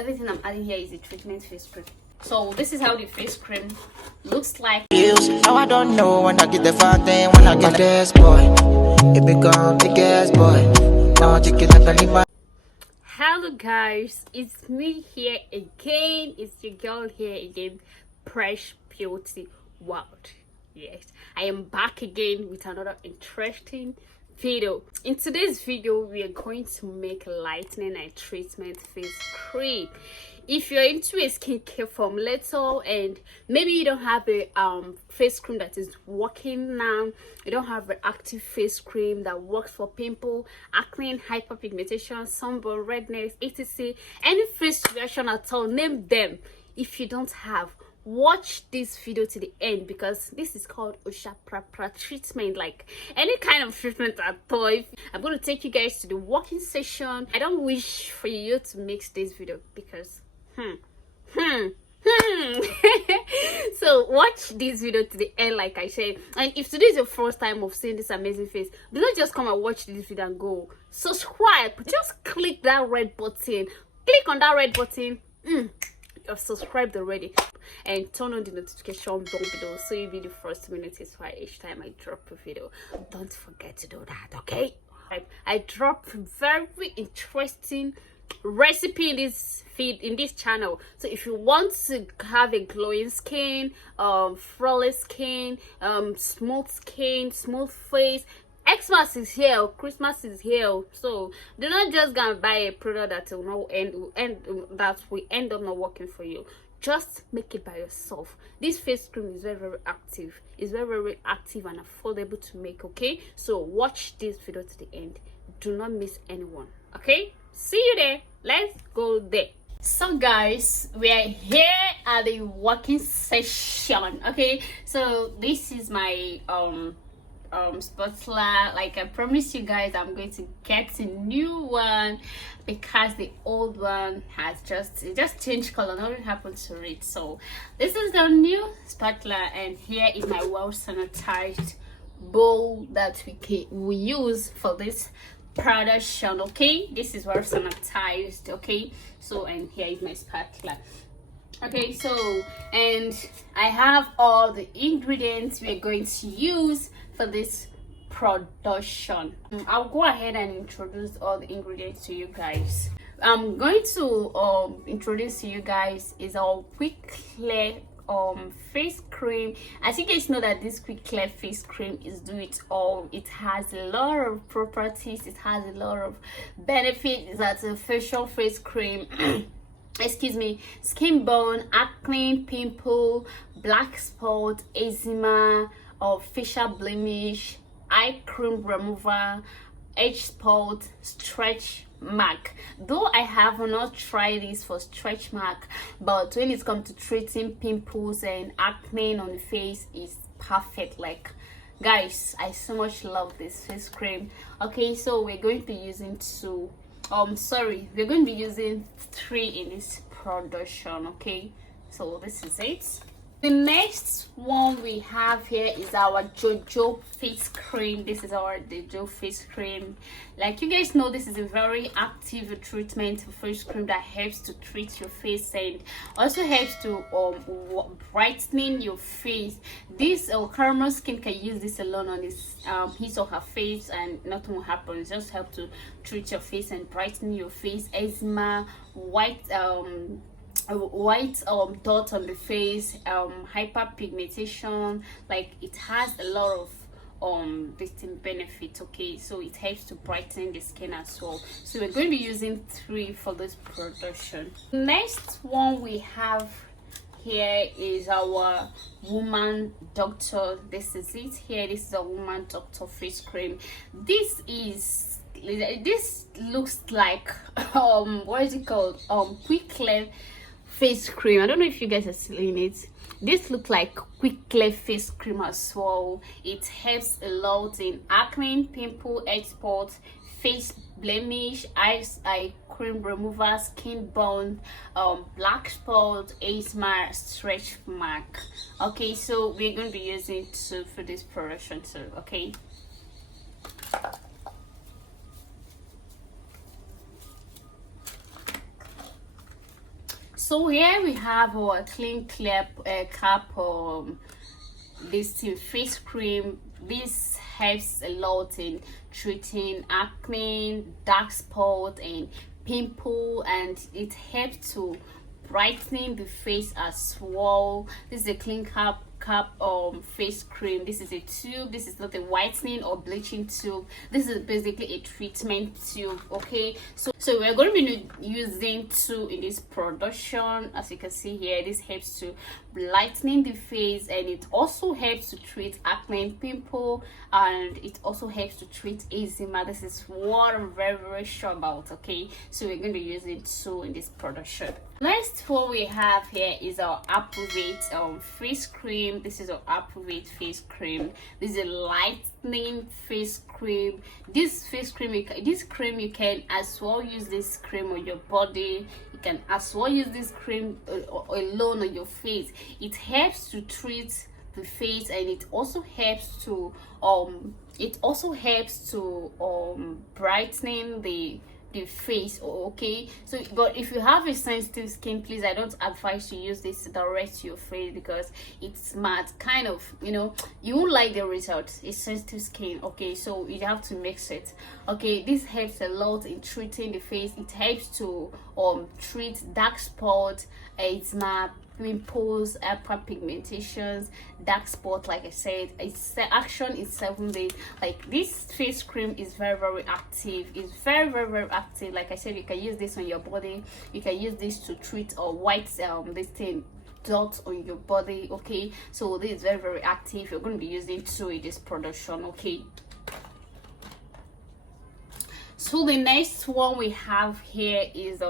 everything I'm adding here is a treatment face cream. So this is how the face cream looks like. Now I don't know when I get the fountain, when I get the gas boy. It become the gas boy. Now I take it like anybody. Hello guys, it's me here again. It's your girl here again, Fresh Beauty World. Yes, I am back again with another interesting video. In today's video, we are going to make a lightening and treatment face cream. If you're into a skincare formulator and maybe you don't have a face cream that is working now, you don't have an active face cream that works for pimple, acne, hyperpigmentation, sunburn, redness, etc., any face reaction at all, name them. If you don't have, watch this video to the end, because this is called Osha Prapra treatment, like any kind of treatment at all. I'm going to take you guys to the working session. I don't wish for you to mix this video because so watch this video to the end, like I said. And if today is your first time of seeing this amazing face, do not just come and watch this video and go. Subscribe, just click that red button, click on that red button. You've subscribed already, and turn on the notification bell below so you'll be the first to be notified each time I drop a video. Don't forget to do that, okay? I drop very interesting recipe in this feed, in this channel. So if you want to have a glowing skin, flawless skin, smooth face, Xmas is here, Christmas is here, so do not just go and buy a product that will not end up not working for you. Just make it by yourself. This face cream is very active. It's very active and affordable to make, okay? So watch this video to the end. Do not miss anyone, okay? See you there. Let's go there. So guys, we are here at the working session, okay? So this is my spatula. Like I promised you guys, I'm going to get a new one because the old one has just changed color. Nothing happened to it. So this is the new spatula, and here is my well sanitized bowl that we use for this production, okay? This is well sanitized, okay? So, and here is my spatula. Okay, so, and I have all the ingredients we're going to use for this production. I'll go ahead and introduce all the ingredients to you guys. I'm going to introduce to you guys is our quick clear face cream. As you guys know that this quick clear face cream is do it all. It has a lot of properties, it has a lot of benefits. That's a facial face cream. Excuse me, skin burn, acne, pimple, black spot, eczema, or facial blemish, eye cream remover, age spot, stretch mark. Though I have not tried this for stretch mark, but when it comes to treating pimples and acne on the face, is perfect. Like guys, I so much love this face cream. Okay, so we're going to be using two. We're going to be using 3 in this production, okay? So this is it. The next one we have here is our JoJo face cream. This is our JoJo face cream. Like you guys know, this is a very active treatment face cream that helps to treat your face and also helps to brightening your face. This caramel skin can use this alone on his or her face and nothing will happen. It just help to treat your face and brighten your face. Eczema, white dot on the face, hyperpigmentation. Like it has a lot of distinct benefits, okay? So it helps to brighten the skin as well. So we're going to be using 3 for this production. Next one we have here is our woman doctor. This is it here. This is a woman doctor face cream. This looks like what is it called, quick clear face cream. I don't know if you guys are seeing it. This looks like quick clear face cream as well. It helps a lot in acne, pimple, age spot, face blemish, eye cream remover, skin burn, black spot, eczema, stretch mark. Okay, so we're going to be using 2 for this production too, okay? So here we have our clean clear cap this face cream. This helps a lot in treating acne, dark spot, and pimple, and it helps to brightening the face as well. This is a clean cap face cream. This is a tube. This is not a whitening or bleaching tube. This is basically a treatment tube. Okay, so we're going to be using two in this production. As you can see here, this helps to lightening the face, and it also helps to treat acne and pimple, and it also helps to treat eczema. This is what I'm very sure about. Okay, so we're going to be using two in this production. Next one we have here is our Activate face cream. This is our Activate face cream. This is a lightening face cream. This face cream, you can as well use this cream on your body. You can as well use this cream alone on your face. It helps to treat the face, and it also helps to brightening the face. Okay, so but if you have a sensitive skin, please, I don't advise to use this direct to your face because it's matte kind of, you won't like the result. It's sensitive skin. Okay, so you have to mix it. Okay, this helps a lot in treating the face. It helps to treat dark spot, eczema, pimples, hyperpigmentations, dark spot. Like I said, its action is 7 days. Like, this face cream is very active. It's very active. Like I said, you can use this on your body. You can use this to treat white this thing dots on your body. Okay, so this is very active. You're going to be using two in this production. Okay, so the next one we have here is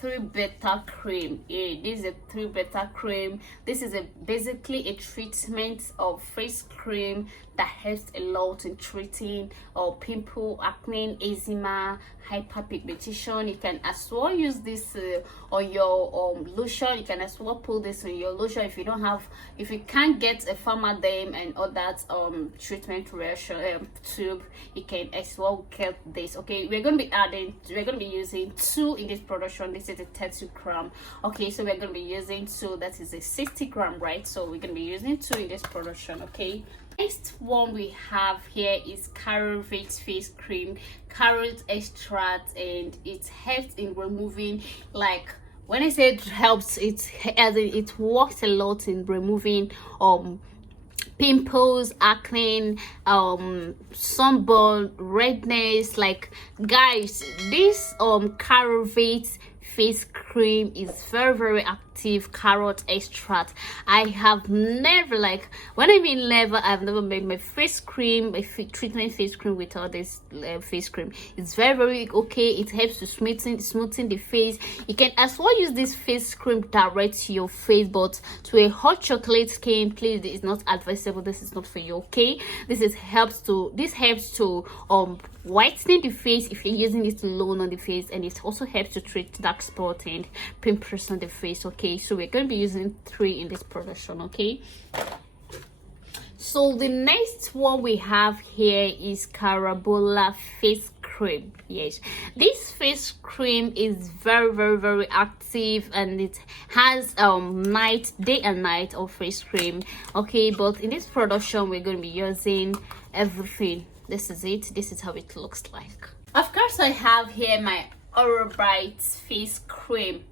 3 beta cream. This is a 3 beta cream. This is basically a treatment of face cream that helps a lot in treating pimple, acne, eczema, hyperpigmentation. You can as well use this on your lotion. You can as well put this on your lotion if you can't get a Pharmaderm and all that treatment reaction tube. You can as well get this. Okay, we're going to be using 2 in this production. This is a 30 gram. Okay, so we're going to be using 2. That is a 60 gram, right? So we're going to be using 2 in this production. Okay, next one we have here is carrot face cream, carrot extract, and it helps in removing, like, when I say it helps, it works a lot in removing pimples, acne, sunburn, redness. Like, guys, this carrot face cream is very active. Carrot extract, I have never, like, when I mean never, I've never made my face cream, treatment face cream without this face cream. It's very okay. It helps to smoothing the face. You can as well use this face cream direct to your face, but to a hot chocolate skin, please, it's not advisable. This is not for you. Okay, this helps to whitening the face if you're using it alone on the face, and it also helps to treat dark spot and pimples on the face. Okay, so we're going to be using 3 in this production. Okay, so the next one we have here is Carabola face cream. Yes, this face cream is very active, and it has day and night of face cream. Okay, but in this production we're going to be using everything. This is it. This is how it looks like. Of course, I have here my Aura Bright face cream.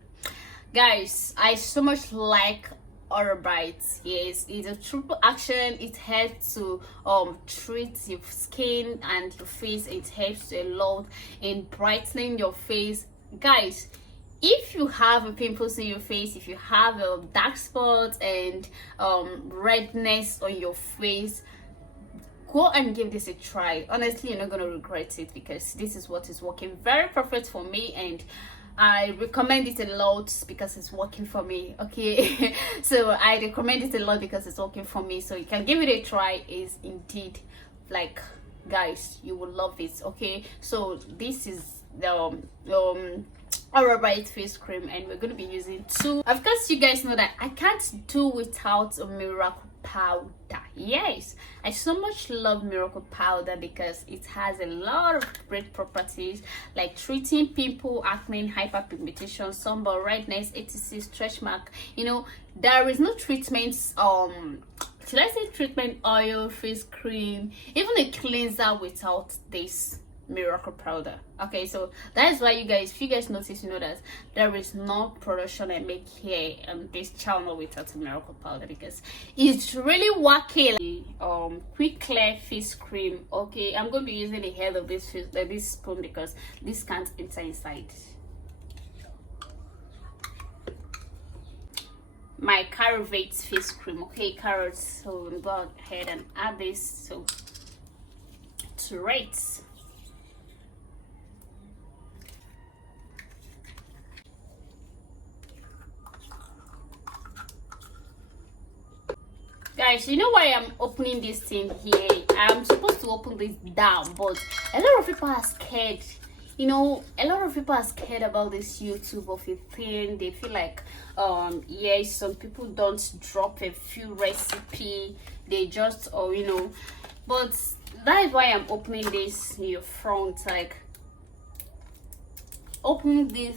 Guys, I so much like Aura Bright. Yes, it's a triple action. It helps to treat your skin and your face. It helps a lot in brightening your face. Guys, if you have pimples in your face, if you have dark spots and redness on your face, go and give this a try. Honestly, you're not going to regret it, because this is what is working very perfect for me, and I recommend it a lot because it's working for me. Okay, so I recommend it a lot because it's working for me, so you can give it a try. Is indeed, like, guys, you will love it. Okay, so this is the Aura Bright face cream, and we're going to be using 2. Of course, you guys know that I can't do without a miracle powder. Yes, I so much love miracle powder because it has a lot of great properties like treating pimple, acne, hyperpigmentation, sunburn, redness, etc, stretch mark. You know, there is no treatments, should I say treatment oil, face cream, even a cleanser without this miracle powder. Okay, so that is why you guys, if you guys notice, you know that there is no production I make here on this channel without a miracle powder, because it's really working. Quick clear face cream. Okay, I'm going to be using the head of this spoon because this can't enter inside. My carrot face cream. Okay, carrots. So we'll go ahead and add this to rates. Guys, you know why I'm opening this thing here? I'm supposed to open this down, but a lot of people are scared. You know, a lot of people are scared about this YouTube of a thing. They feel like yes, some people don't drop a few recipe, they just, or you know, but that is why I'm opening this in your front, like opening this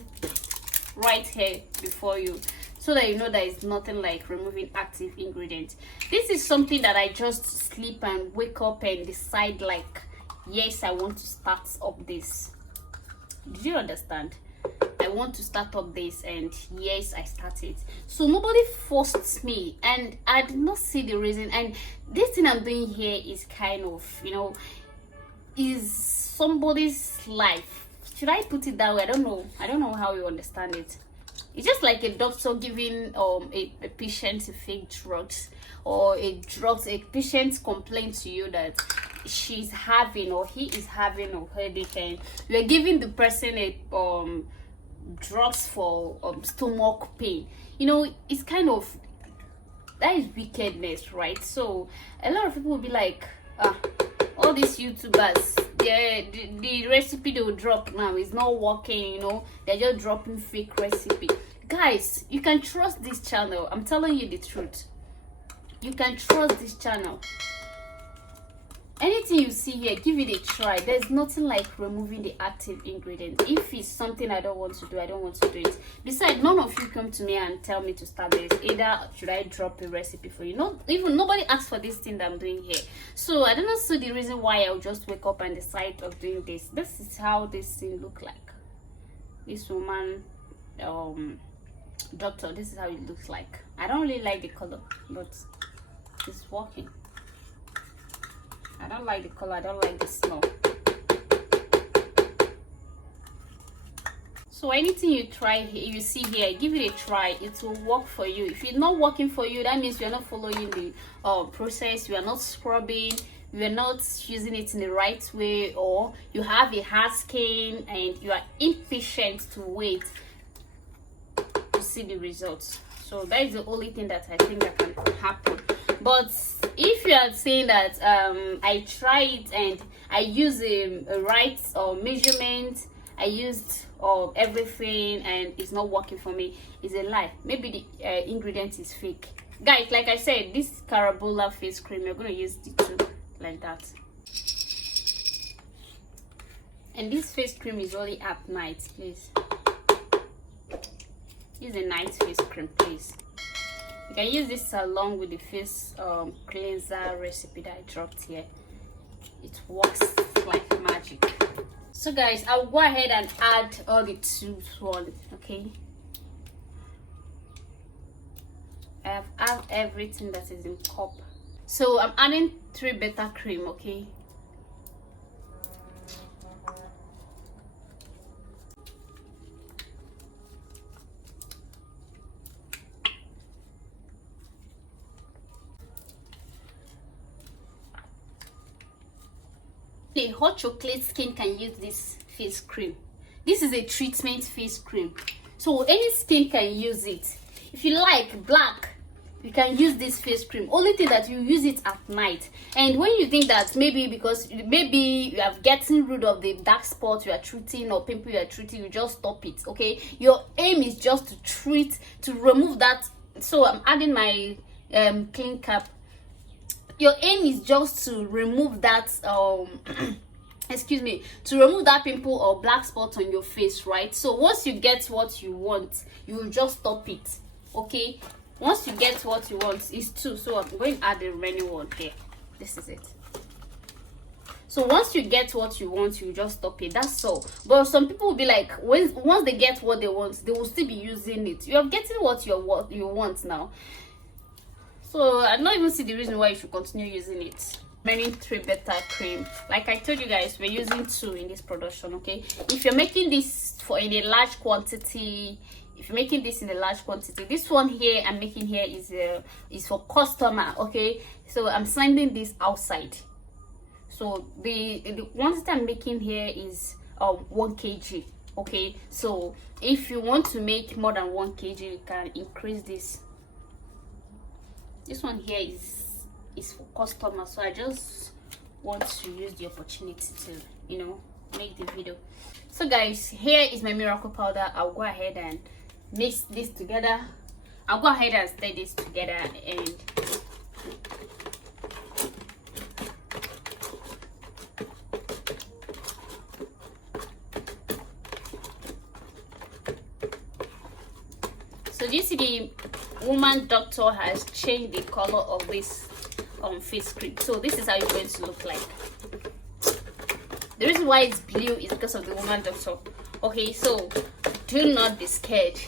right here before you, so that you know that it's nothing like removing active ingredients. This is something that I just sleep and wake up and decide like, yes, I want to start up this. Did you understand? I want to start up this, and yes, I started. So nobody forced me, and I did not see the reason. And this thing I'm doing here is kind of, you know, is somebody's life. Should I put it that way? I don't know how you understand it. It's just like a doctor giving a patient fake drugs, or a patient complain to you that she's having or he is having a headache, and you're giving the person a drugs for stomach pain. You know, it's kind of, that is wickedness, right? So a lot of people will be like, all these YouTubers, the recipe they will drop now is not working. You know, they're just dropping fake recipe. Guys, you can trust this channel. I'm telling you the truth. You can trust this channel. Anything you see here, give it a try. There's nothing like removing the active ingredient. If it's something I don't want to do, I don't want to do it. Besides, none of you come to me and tell me to start this. Either should I drop a recipe for you. No, even nobody asked for this thing that I'm doing here. So I don't see the reason why I'll just wake up and decide of doing this. This is how this thing look like. This woman, doctor, this is how it looks like. I don't really like the color, but it's working. I don't like the color, I don't like the smell. So anything you try here, you see here, give it a try. It will work for you. If it's not working for you, that means you're not following the process. You are not scrubbing, you are not using it in the right way, or you have a hard skin and you are impatient to wait to see the results. So that is the only thing that I think that can happen. But if you are saying that I try it and I use a right measurement, I used everything and it's not working for me, it's a lie. Maybe the ingredient is fake. Guys, like I said, this Carabola face cream, you're going to use the two like that. And this face cream is only at night, please. Use a night face cream, please. You can use this along with the face cleanser recipe that I dropped here. It works like magic. So guys, I'll go ahead and add all the two ones, okay? I have added everything that is in cup. So I'm adding 3 beta cream, okay? The hot chocolate skin can use this face cream. This is a treatment face cream, so any skin can use it. If you like black, you can use this face cream. Only thing that you use it at night. And when you think that maybe because maybe you have gotten rid of the dark spot you are treating or pimple you are treating, you just stop it, okay? Your aim is just to treat, to remove that. So I'm adding my clean cap your aim is just to remove that excuse me, to remove that pimple or black spot on your face, right? So once you get what you want, you will just stop it. Okay, once you get what you want, is 2, so I'm going to add the remaining one here. This is it. So once you get what you want, you just stop it. That's all. But some people will be like, once they get what they want, they will still be using it. You're getting what you want now, so I don't even see the reason why you should continue using it. Remaining 3 beta cream, like I told you guys, we're using 2 in this production. Okay, if you're making this in a large quantity, this one here I'm making here is for customer. Okay, so I'm sending this outside. So the quantity I'm making here is 1 kg. Okay, so if you want to make more than 1 kg, you can increase this. This one here is for customers, so I just want to use the opportunity to make the video. So guys, here is my miracle powder. I'll go ahead and mix this together. I'll go ahead and stir this together, and so you see the woman doctor has changed the color of this face cream. So this is how it's going to look like. The reason why it's blue is because of the woman doctor. Okay, so do not be scared.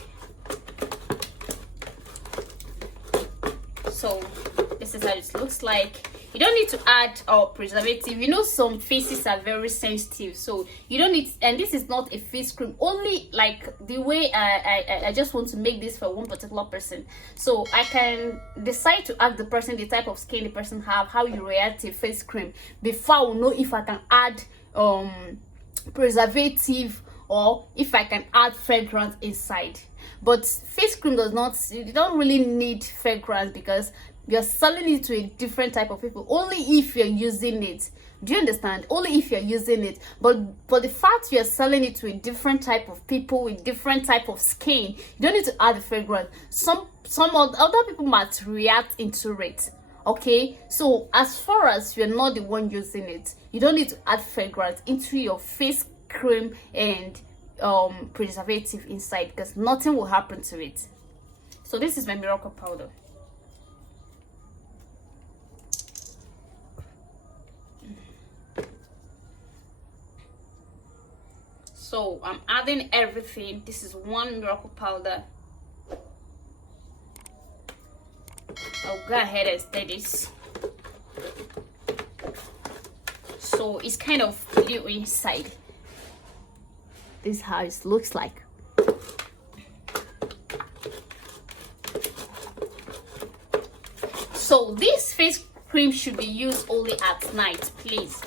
So this is how it looks like. You don't need to add preservative. You know, some faces are very sensitive, so you don't need. And this is not a face cream. Only like the way I just want to make this for one particular person, so I can decide to ask the person the type of skin the person have, how you react to face cream, before I will know if I can add preservative or if I can add fragrance inside. But face cream does not. You don't really need fragrance because you're selling it to a different type of people. Only if you're using it. Do you understand? Only if you're using it. But the fact you're selling it to a different type of people with different type of skin, you don't need to add the fragrance. Some other people might react into it. Okay, so as far as you're not the one using it, you don't need to add fragrance into your face cream and preservative inside, because nothing will happen to it. So this is my miracle powder. So I'm adding everything. This is 1 miracle powder. I'll go ahead and stir this. So it's kind of blue inside. This is how it looks like. So this face cream should be used only at night, please.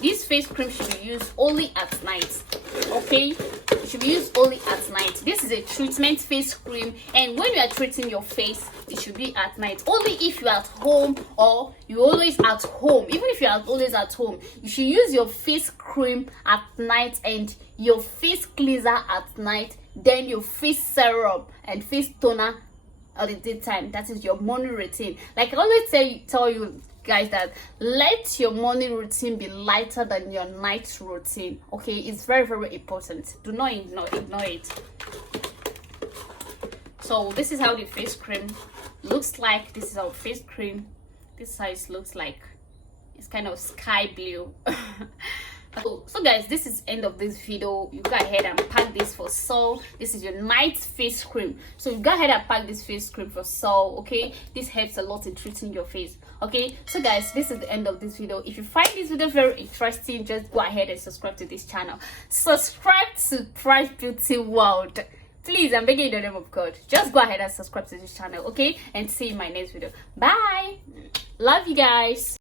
This face cream should be used only at night. Okay, it should be used only at night. This is a treatment face cream, and when you are treating your face, it should be at night. Only if you're at home or you're always at home. Even if you're always at home, you should use your face cream at night and your face cleanser at night, then your face serum and face toner at the daytime. That is your morning routine. Like I always tell you guys, that let your morning routine be lighter than your night routine. Okay, it's very, very important. Do not ignore it. So this is how the face cream looks like. This is our face cream. This is how it looks like. It's kind of sky blue. So guys, this is end of this video. You go ahead and pack this for Sol. This is your night face cream. So you go ahead and pack this face cream for Sol. Okay, this helps a lot in treating your face. Okay, so guys, this is the end of this video. If you find this video very interesting, just go ahead and subscribe to this channel. Subscribe to Price Beauty World. Please, I'm begging in the name of God, just go ahead and subscribe to this channel. Okay, and see you in my next video. Bye. Love you guys.